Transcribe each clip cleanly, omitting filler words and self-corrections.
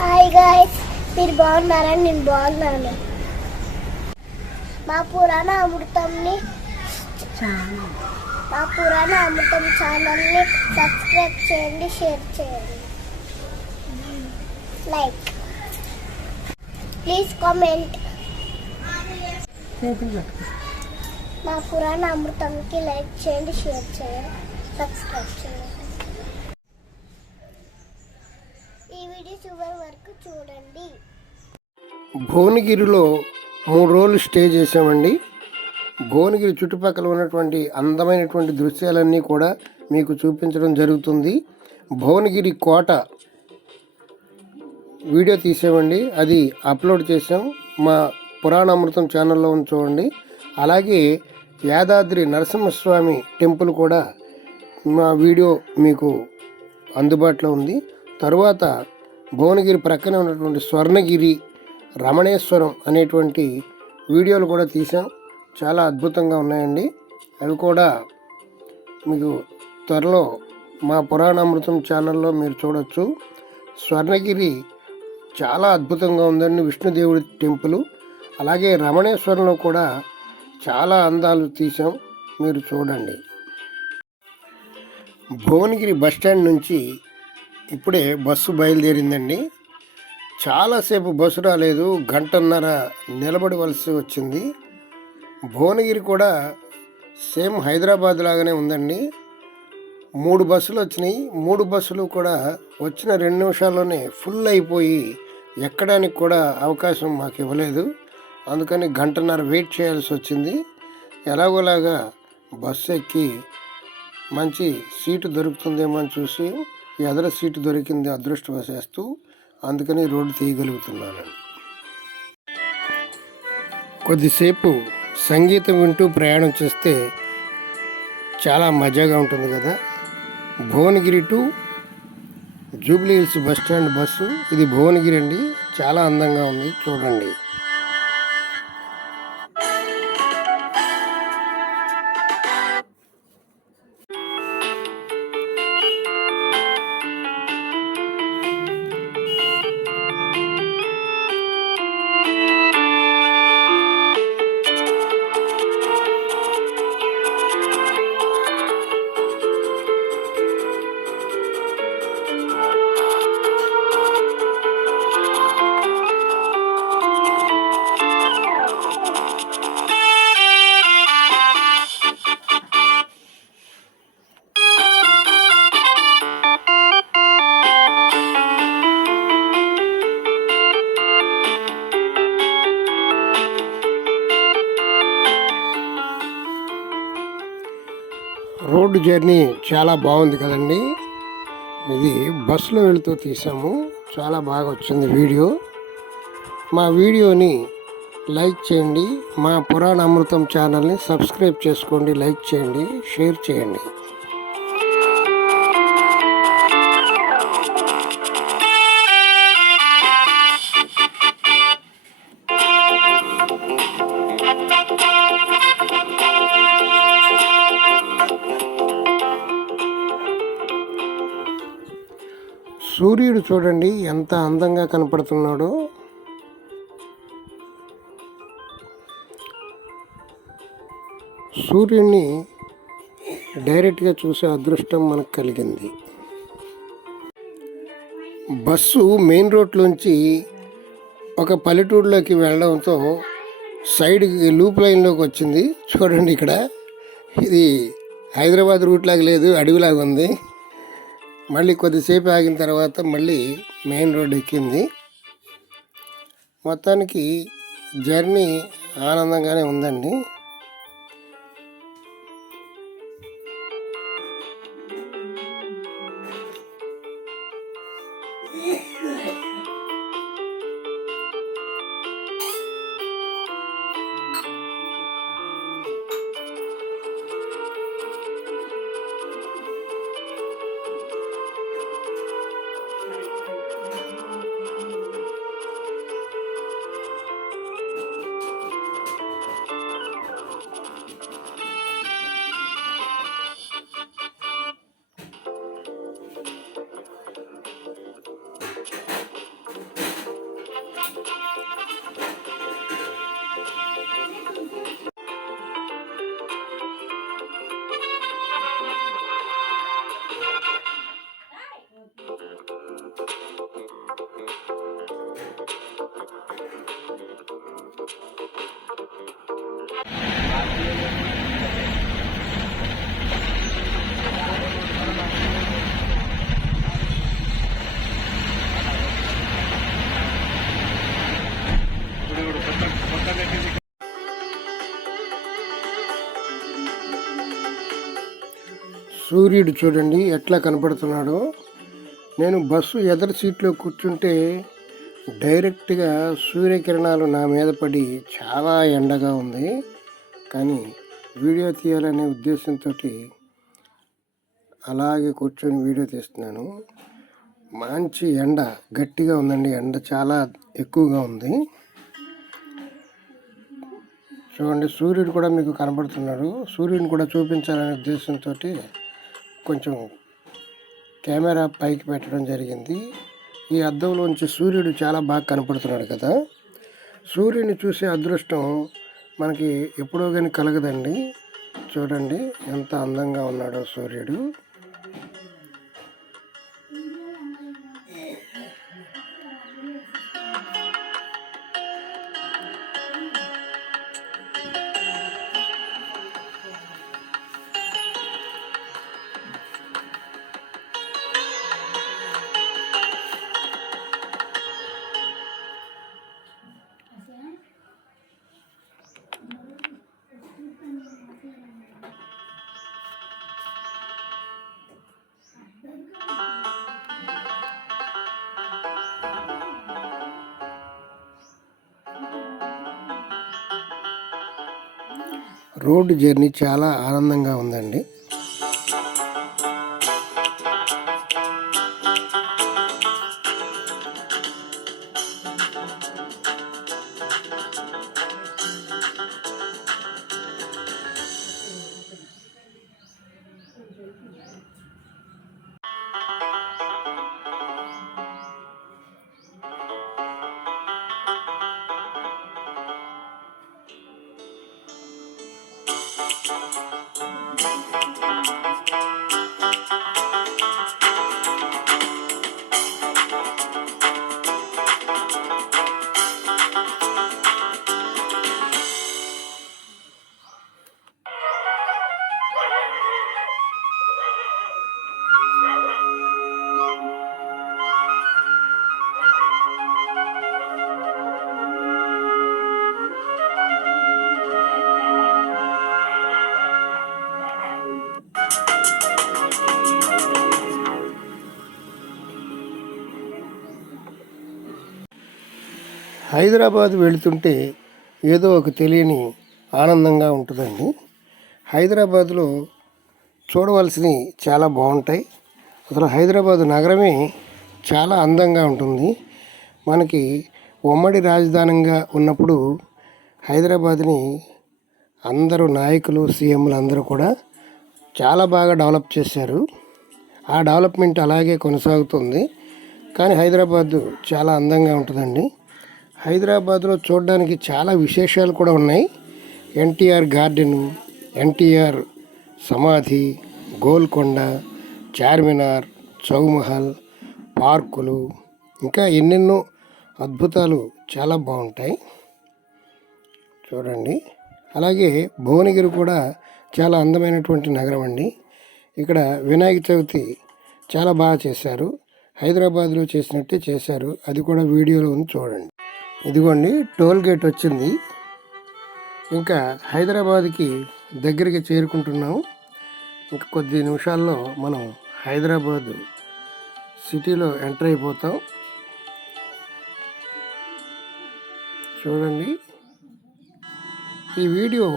Hi guys, మీరు బాగున్నారా? నేను బాగున్నాను. మా పురాణ అమృతం ఛానల్ని సబ్స్క్రైబ్ చేయండి, షేర్ చేయండి, లైక్ ప్లీజ్ కామెంట్. మా పురాణ అమృతంకి లైక్ చేయండి, షేర్ చేయండి, సబ్స్క్రైబ్ చేయండి. ఈ వీడియో చివరి వరకు చూడండి. భువనగిరిలో 3 రోజులు స్టే చేసామండి. భువనగిరి చుట్టుపక్కల ఉన్నటువంటి అందమైనటువంటి దృశ్యాలన్నీ కూడా మీకు చూపించడం జరుగుతుంది. భువనగిరి కోట వీడియో తీసామండి, అది అప్లోడ్ చేసాం. మా పురాణామృతం ఛానల్లో ఉంది, చూడండి. అలాగే యాదాద్రి నరసింహస్వామి టెంపుల్ కూడా మా వీడియో మీకు అందుబాటులో ఉంది. తరువాత భువనగిరి ప్రక్కనే ఉన్నటువంటి స్వర్ణగిరి, రమణేశ్వరం అనేటువంటి వీడియోలు కూడా తీసాం. చాలా అద్భుతంగా ఉన్నాయండి. అవి కూడా మీకు త్వరలో మా పురాణామృతం ఛానల్లో మీరు చూడొచ్చు. స్వర్ణగిరి చాలా అద్భుతంగా ఉందండి, విష్ణుదేవుడి టెంపుల్. అలాగే రమణేశ్వరంలో కూడా చాలా అందాలు తీసాం, మీరు చూడండి. భువనగిరి బస్టాండ్ నుంచి ఇప్పుడే బస్సు బయలుదేరిందండి. చాలాసేపు బస్సు రాలేదు, గంటన్నర నిలబడవలసి వచ్చింది. భువనగిరి కూడా సేమ్ హైదరాబాద్ లాగానే ఉందండి. 3 బస్సులు వచ్చినాయి. 3 బస్సులు కూడా వచ్చిన 2 నిమిషాల్లోనే ఫుల్ అయిపోయి ఎక్కడానికి కూడా అవకాశం మాకు ఇవ్వలేదు. అందుకని గంటన్నర వెయిట్ చేయాల్సి వచ్చింది. ఎలాగోలాగా బస్సు ఎక్కి మంచి సీటు దొరుకుతుందేమో అని చూసి ఎదర సీటు దొరికింది అదృష్టవశాత్తు. అందుకని రోడ్డు తీయగలుగుతున్నాను. కొద్దిసేపు సంగీతం వింటూ ప్రయాణం చేస్తే చాలా మజాగా ఉంటుంది కదా. Bhuvanagiri to Jubilee hills bus stand bus ఇది. భువనగిరి అండి, చాలా అందంగా ఉంది, చూడండి. రోడ్డు జర్నీ చాలా బాగుంది కదండి. ఇది బస్సులో వెళుతూ తీసాము, చాలా బాగా వచ్చింది వీడియో. మా వీడియోని లైక్ చేయండి, మా పురాణామృతం ఛానల్ని సబ్స్క్రైబ్ చేసుకోండి, లైక్ చేయండి, షేర్ చేయండి. సూర్యుడు చూడండి ఎంత అందంగా కనపడుతున్నాడో. సూర్యుడిని డైరెక్ట్గా చూసే అదృష్టం మనకు కలిగింది. బస్సు మెయిన్ రోడ్లోంచి ఒక పల్లెటూరులోకి వెళ్ళడంతో సైడ్ లూప్ లైన్లోకి వచ్చింది. చూడండి, ఇక్కడ ఇది హైదరాబాద్ రూట్ లాగా లేదు, అడవిలాగా ఉంది. మళ్ళీ కొద్దిసేపు ఆగిన తర్వాత మళ్ళీ మెయిన్ రోడ్ ఎక్కింది. మొత్తానికి జర్నీ ఆనందంగానే ఉందండి. సూర్యుడు చూడండి ఎట్లా కనపడుతున్నాడో. నేను బస్సు ఎదరు సీట్లో కూర్చుంటే డైరెక్ట్గా సూర్యకిరణాలు నా మీద పడి చాలా ఎండగా ఉంది. కానీ వీడియో తీయాలనే ఉద్దేశంతో అలాగే కూర్చొని వీడియో తీస్తున్నాను. మంచి ఎండ గట్టిగా ఉందండి, ఎండ చాలా ఎక్కువగా ఉంది. చూడండి సూర్యుడు కూడా మీకు కనబడుతున్నాడు. సూర్యుడిని కూడా చూపించాలనే ఉద్దేశంతో కొంచెం కెమెరా పైకి పెట్టడం జరిగింది. ఈ అద్దంలోంచి సూర్యుడు చాలా బాగా కనపడుతున్నాడు కదా. సూర్యుని చూసే అదృష్టం మనకి ఎప్పుడో కానీ కలగదండి. చూడండి ఎంత అందంగా ఉన్నాడో సూర్యుడు. రోడ్డు జర్నీ చాలా ఆనందంగా ఉందండి. హైదరాబాద్ వెళుతుంటే ఏదో ఒక తెలియని ఆనందంగా ఉంటుందండి. హైదరాబాద్లో చూడవలసినవి చాలా బాగుంటాయి. అసలు హైదరాబాద్ నగరమే చాలా అందంగా ఉంటుంది. మనకి ఉమ్మడి రాజధానిగా ఉన్నప్పుడు హైదరాబాద్ని అందరూ నాయకులు, సీఎంలు అందరూ కూడా చాలా బాగా డెవలప్ చేశారు. ఆ డెవలప్మెంట్ అలాగే కొనసాగుతుంది. కానీ హైదరాబాద్ చాలా అందంగా ఉంటుందండి. హైదరాబాద్లో చూడడానికి చాలా విశేషాలు కూడా ఉన్నాయి. ఎన్టీఆర్ గార్డెను, ఎన్టీఆర్ సమాధి, గోల్కొండ, చార్మినార్, చౌమహల్, పార్కులు, ఇంకా ఎన్నెన్నో అద్భుతాలు చాలా బాగుంటాయి చూడండి. అలాగే భువనగిరి కూడా చాలా అందమైనటువంటి నగరం అండి. ఇక్కడ వినాయక చవితి చాలా బాగా చేశారు. హైదరాబాద్లో చేసినట్టే చేశారు. అది కూడా వీడియోలో ఉంది చూడండి. ఇదిగోండి టోల్ గేట్ వచ్చింది. ఇంకా హైదరాబాద్కి దగ్గరికి చేరుకుంటున్నాము. ఇంకా కొద్ది నిమిషాల్లో మనం హైదరాబాద్ సిటీలో ఎంటర్ అయిపోతాం. చూడండి ఈ వీడియో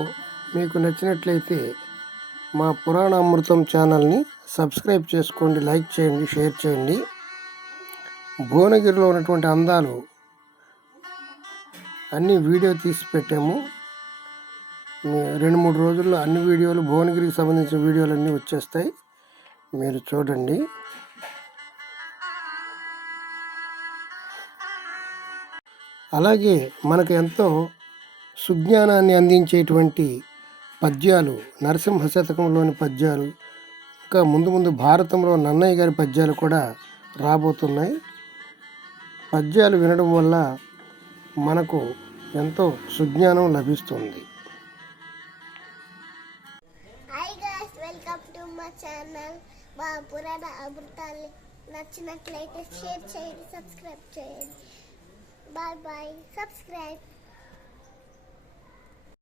మీకు నచ్చినట్లయితే మా పురాణ అమృతం ఛానల్ని సబ్స్క్రైబ్ చేసుకోండి, లైక్ చేయండి, షేర్ చేయండి. భువనగిరిలో ఉన్నటువంటి అందాలు అన్ని వీడియో తీసి పెట్టాము. 2-3 రోజుల్లో అన్ని వీడియోలు, భువనగిరికి సంబంధించిన వీడియోలు అన్నీ వచ్చేస్తాయి. మీరు చూడండి. అలాగే మనకు ఎంతో సుజ్ఞానాన్ని అందించేటువంటి పద్యాలు, నరసింహ శతకంలోని పద్యాలు, ఇంకా ముందు భారతంలో నన్నయ్య గారి పద్యాలు కూడా రాబోతున్నాయి. పద్యాలు వినడం వల్ల మనకు ఎంతో సుజ్ఞానం లభిస్తుంది. Hi guys, welcome to my channel. మా పురాణ అమృతాన్ని నచ్చినట్లయితే షేర్ చేయండి, సబ్స్క్రైబ్ చేయండి. Bye bye, subscribe.